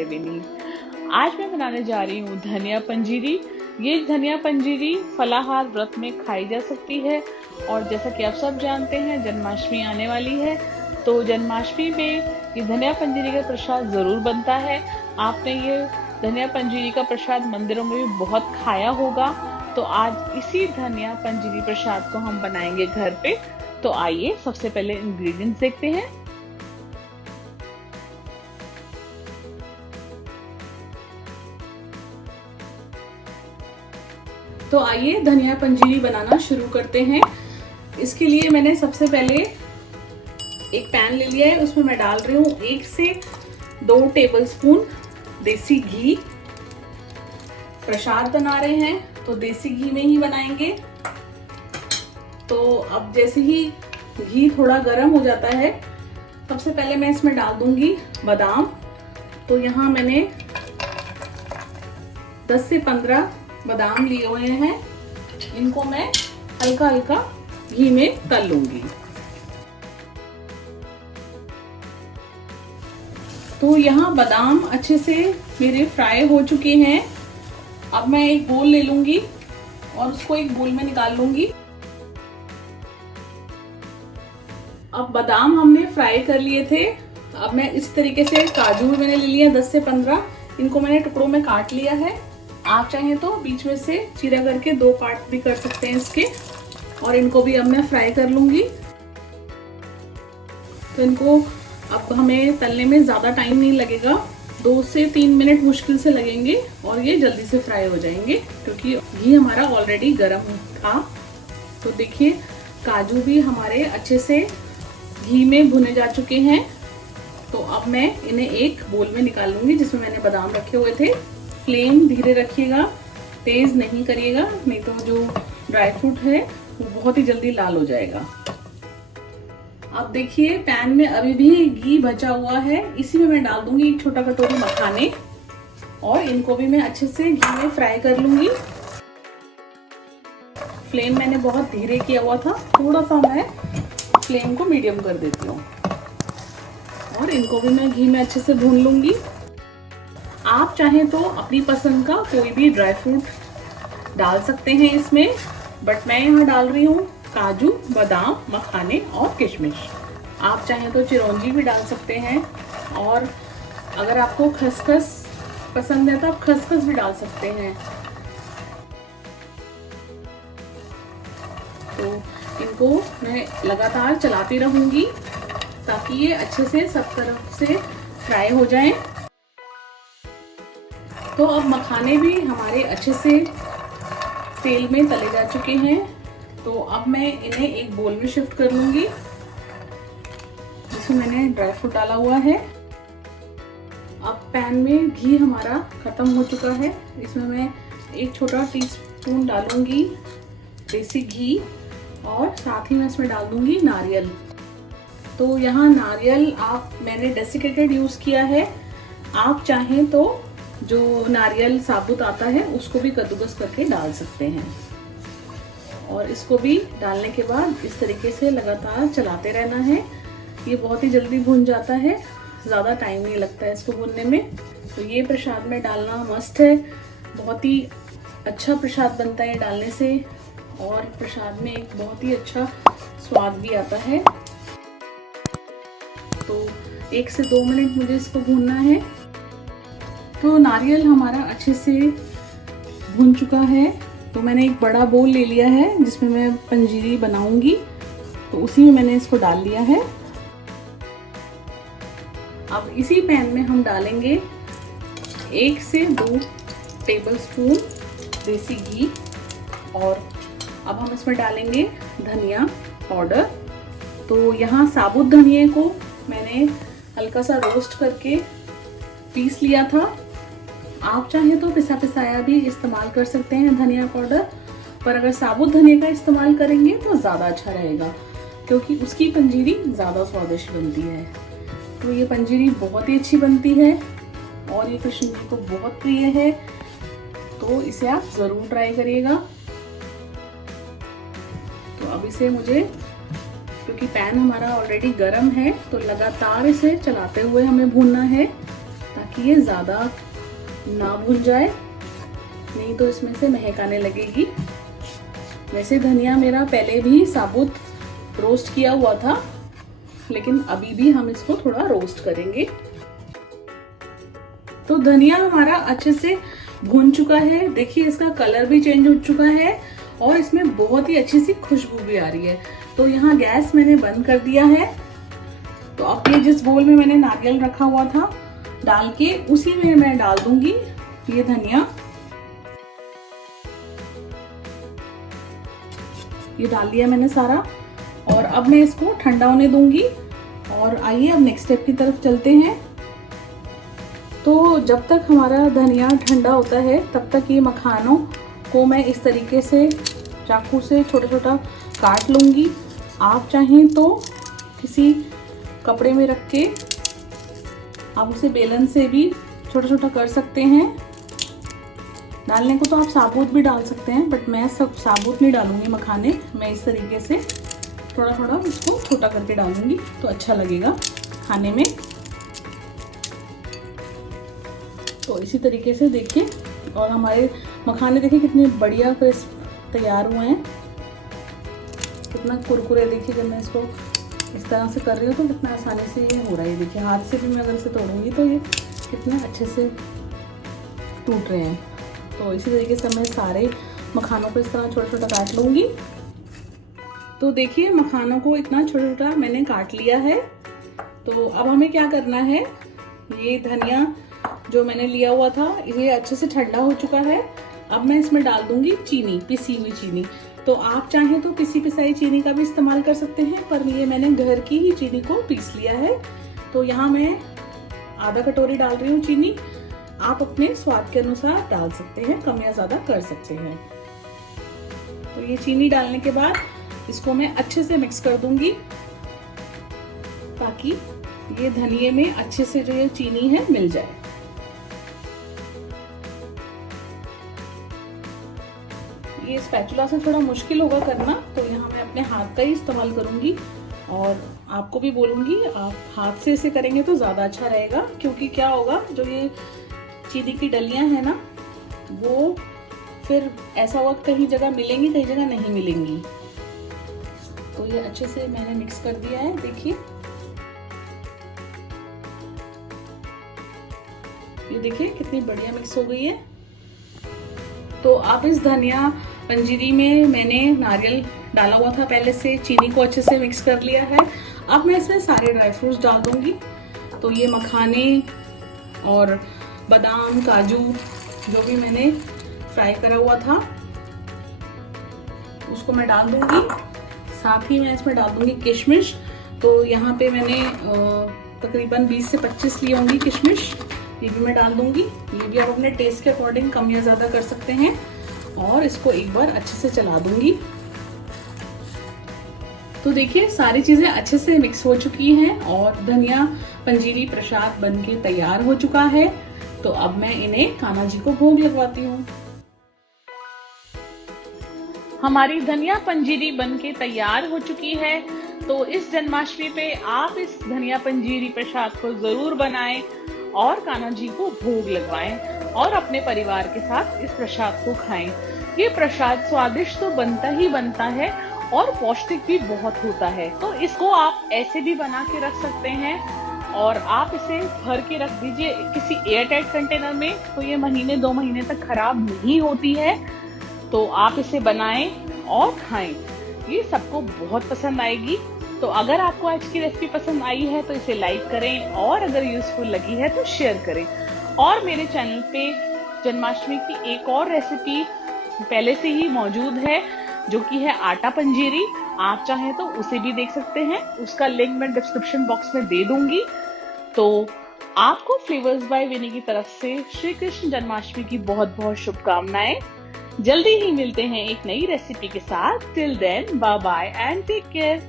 खाए भी नहीं। आज मैं बनाने जा रही हूँ धनिया पंजीरी। ये धनिया पंजीरी फलाहार व्रत में खाई जा सकती है। और जैसा कि आप सब जानते हैं, जन्माष्टमी आने वाली है, तो जन्माष्टमी में ये धनिया पंजीरी का प्रसाद जरूर बनता है। आपने ये धनिया पंजीरी का प्रसाद मंदिरों में भी बहुत खाया होगा। तो आज इसी धनिया पंजीरी प्रसाद को हम बनाएंगे घर पे। तो आइए सबसे पहले इंग्रेडिएंट्स देखते हैं। तो आइए धनिया पंजीरी बनाना शुरू करते हैं। इसके लिए मैंने सबसे पहले एक पैन ले लिया है। उसमें मैं डाल रही हूँ 1 से 2 टेबलस्पून देसी घी। प्रसाद बना रहे हैं तो देसी घी में ही बनाएंगे। तो अब जैसे ही घी थोड़ा गर्म हो जाता है, सबसे पहले मैं इसमें डाल दूंगी बादाम। तो यहाँ मैंने 10 से 15 बादाम लिए हुए हैं। इनको मैं हल्का हल्का घी में तल लूंगी। तो यहाँ बादाम अच्छे से मेरे फ्राई हो चुके हैं। अब मैं एक बोल ले लूंगी और उसको एक बोल में निकाल लूंगी। अब बादाम हमने फ्राई कर लिए थे। अब मैं इस तरीके से काजू भी मैंने ले लिया 10 से 15। इनको मैंने टुकड़ों में काट लिया है। आप चाहें तो बीच में से चीरा करके 2 पार्ट भी कर सकते हैं इसके। और इनको भी अब मैं फ्राई कर लूंगी। तो इनको अब हमें तलने में ज़्यादा टाइम नहीं लगेगा, 2 से 3 मिनट मुश्किल से लगेंगे और ये जल्दी से फ्राई हो जाएंगे, क्योंकि घी हमारा ऑलरेडी गर्म था। तो देखिए काजू भी हमारे अच्छे से घी में भुने जा चुके हैं। तो अब मैं इन्हें एक बोल में निकाल लूंगी जिसमें मैंने बादाम रखे हुए थे। फ्लेम धीरे रखिएगा, तेज नहीं करिएगा, नहीं तो जो ड्राई फ्रूट है वो बहुत ही जल्दी लाल हो जाएगा। अब देखिए पैन में अभी भी घी बचा हुआ है। इसी में मैं डाल दूंगी 1 छोटा कटोरी मखाने और इनको भी मैं अच्छे से घी में फ्राई कर लूंगी। फ्लेम मैंने बहुत धीरे किया हुआ था, थोड़ा सा मैं फ्लेम को मीडियम कर देती हूँ। और इनको भी मैं घी में अच्छे से भून लूंगी। आप चाहें तो अपनी पसंद का कोई भी ड्राई फ्रूट डाल सकते हैं इसमें, बट मैं यहाँ डाल रही हूँ काजू, बादाम, मखाने और किशमिश। आप चाहें तो चिरौंजी भी डाल सकते हैं। और अगर आपको खसखस पसंद है तो आप खसखस भी डाल सकते हैं। तो इनको मैं लगातार चलाती रहूंगी ताकि ये अच्छे से सब तरफ से फ्राई हो जाएं। तो अब मखाने भी हमारे अच्छे से तेल में तले जा चुके हैं। तो अब मैं इन्हें एक बोल में शिफ्ट कर लूंगी जिसमें मैंने ड्राई फ्रूट डाला हुआ है। अब पैन में घी हमारा खत्म हो चुका है। इसमें मैं 1 छोटा टीस्पून डालूंगी देसी घी और साथ ही मैं इसमें डाल दूंगी नारियल। तो यहाँ नारियल मैंने डेसिकेटेड यूज किया है। आप चाहें तो जो नारियल साबुत आता है उसको भी कद्दूकस करके डाल सकते हैं। और इसको भी डालने के बाद इस तरीके से लगातार चलाते रहना है। ये बहुत ही जल्दी भुन जाता है, ज़्यादा टाइम नहीं लगता है इसको भुनने में। तो ये प्रसाद में डालना मस्ट है। बहुत ही अच्छा प्रसाद बनता है डालने से और प्रसाद में एक बहुत ही अच्छा स्वाद भी आता है। तो 1 से 2 मिनट मुझे इसको भूनना है। तो नारियल हमारा अच्छे से भुन चुका है। तो मैंने एक बड़ा बोल ले लिया है जिसमें मैं पंजीरी बनाऊंगी। तो उसी में मैंने इसको डाल लिया है। अब इसी पैन में हम डालेंगे 1 से 2 टेबलस्पून देसी घी। और अब हम इसमें डालेंगे धनिया पाउडर। तो यहाँ साबुत धनिया को मैंने हल्का सा रोस्ट करके पीस लिया था। आप चाहें तो पिसा पिसाया भी इस्तेमाल कर सकते हैं धनिया पाउडर, पर अगर साबुत धनिया का इस्तेमाल करेंगे तो ज़्यादा अच्छा रहेगा, क्योंकि उसकी पंजीरी ज़्यादा स्वादिष्ट बनती है। तो ये पंजीरी बहुत ही अच्छी बनती है और ये कृष्ण जी को बहुत प्रिय है। तो इसे आप ज़रूर ट्राई करिएगा। तो अब इसे मुझे, क्योंकि पैन हमारा ऑलरेडी गर्म है, तो लगातार इसे चलाते हुए हमें भूनना है ताकि ताकि ये ज़्यादा ना भुन जाए, नहीं तो इसमें से महक आने लगेगी। वैसे धनिया मेरा पहले भी साबुत रोस्ट किया हुआ था, लेकिन अभी भी हम इसको थोड़ा रोस्ट करेंगे। तो धनिया हमारा अच्छे से भून चुका है। देखिए इसका कलर भी चेंज हो चुका है और इसमें बहुत ही अच्छी सी खुशबू भी आ रही है। तो यहाँ गैस मैंने बंद कर दिया है। तो अब ये जिस बोल में मैंने नारियल रखा हुआ था डाल के, उसी में मैं डाल दूंगी ये धनिया। ये डाल दिया मैंने सारा और अब मैं इसको ठंडा होने दूंगी। और आइए अब नेक्स्ट स्टेप की तरफ चलते हैं। तो जब तक हमारा धनिया ठंडा होता है तब तक ये मखानों को मैं इस तरीके से चाकू से छोटा छोटा काट लूँगी। आप चाहें तो किसी कपड़े में रख के आप उसे बेलन से भी छोटा छोटा कर सकते हैं। डालने को तो आप साबुत भी डाल सकते हैं, बट मैं सब साबुत नहीं डालूंगी मखाने। मैं इस तरीके से थोड़ा थोड़ा इसको छोटा करके डालूंगी तो अच्छा लगेगा खाने में। तो इसी तरीके से देखिए, और हमारे मखाने देखिए कितने बढ़िया क्रिस्प तैयार हुए हैं, कितना कुरकुरे। देखिए जब मैं इसको इस तरह से कर रही हूँ तो कितना आसानी से ये हो रहा है। देखिए हाथ से भी मैं अगर इसे तोड़ूंगी तो ये कितने अच्छे से टूट रहे हैं। तो इसी तरीके से मैं सारे मखानों को इस तरह छोटा छोटा काट लूँगी। तो देखिए मखानों को इतना छोटा छोटा मैंने काट लिया है। तो अब हमें क्या करना है, ये धनिया जो मैंने लिया हुआ था ये अच्छे से ठंडा हो चुका है। अब मैं इसमें डाल दूंगी चीनी, पिसी हुई चीनी। तो आप चाहें तो पिसी पिसाई चीनी का भी इस्तेमाल कर सकते हैं, पर ये मैंने घर की ही चीनी को पीस लिया है। तो यहाँ मैं आधा कटोरी डाल रही हूँ चीनी। आप अपने स्वाद के अनुसार डाल सकते हैं, कम या ज़्यादा कर सकते हैं। तो ये चीनी डालने के बाद इसको मैं अच्छे से मिक्स कर दूंगी ताकि ये धनिये में अच्छे से जो ये चीनी है मिल जाए। ये स्पैचुला से थोड़ा मुश्किल होगा करना, तो यहाँ मैं अपने हाथ का ही इस्तेमाल करूंगी। और आपको भी बोलूंगी आप हाथ से इसे करेंगे तो ज़्यादा अच्छा रहेगा, क्योंकि क्या होगा जो ये चीनी की डलियां हैं ना, वो फिर ऐसा होगा कहीं जगह मिलेंगी कहीं जगह नहीं मिलेंगी। तो ये अच्छे से मैंने मिक्स कर दिया है। देखिए ये देखिए कितनी बढ़िया मिक्स हो गई है। तो अब इस धनिया पंजीरी में मैंने नारियल डाला हुआ था पहले से, चीनी को अच्छे से मिक्स कर लिया है। अब मैं इसमें सारे ड्राई फ्रूट्स डाल दूंगी। तो ये मखाने और बादाम, काजू जो भी मैंने फ्राई करा हुआ था उसको मैं डाल दूंगी। साथ ही मैं इसमें डाल दूंगी किशमिश। तो यहाँ पे मैंने तकरीबन 20 से 25 ली होंगी किशमिश, ये भी मैं डाल दूंगी। ये भी आप अपने टेस्ट के अकॉर्डिंग कम या ज़्यादा कर सकते हैं। और इसको एक बार अच्छे से चला दूंगी। तो देखिए सारी चीज़ें अच्छे से मिक्स हो चुकी हैं और धनिया पंजीरी प्रसाद बनके तैयार हो चुका है। तो अब मैं इन्हें कान्हा जी को भोग लगवाती हूँ। हमारी धनिया पंजीरी बनके तैयार हो चुकी है। तो इस जन्माष्टमी पे आप इस धनिया पंजीरी प्रसाद को जरूर बनाएं और कान्हा जी को भोग लगवाएं और अपने परिवार के साथ इस प्रसाद को खाएं। ये प्रसाद स्वादिष्ट तो बनता ही बनता है और पौष्टिक भी बहुत होता है। तो इसको आप ऐसे भी बना के रख सकते हैं और आप इसे भर के रख दीजिए किसी एयरटाइट कंटेनर में, तो ये महीने 2 महीने तक खराब नहीं होती है। तो आप इसे बनाएं और खाएं, ये सबको बहुत पसंद आएगी। तो अगर आपको आज की रेसिपी पसंद आई है तो इसे लाइक करें और अगर यूजफुल लगी है तो शेयर करें। और मेरे चैनल पे जन्माष्टमी की एक और रेसिपी पहले से ही मौजूद है जो कि है आटा पंजीरी। आप चाहें तो उसे भी देख सकते हैं, उसका लिंक मैं डिस्क्रिप्शन बॉक्स में दे दूंगी। तो आपको फ्लेवर्स बाय विनी की तरफ से श्री कृष्ण जन्माष्टमी की बहुत बहुत शुभकामनाएं। जल्दी ही मिलते हैं एक नई रेसिपी के साथ। Till then bye bye and take care.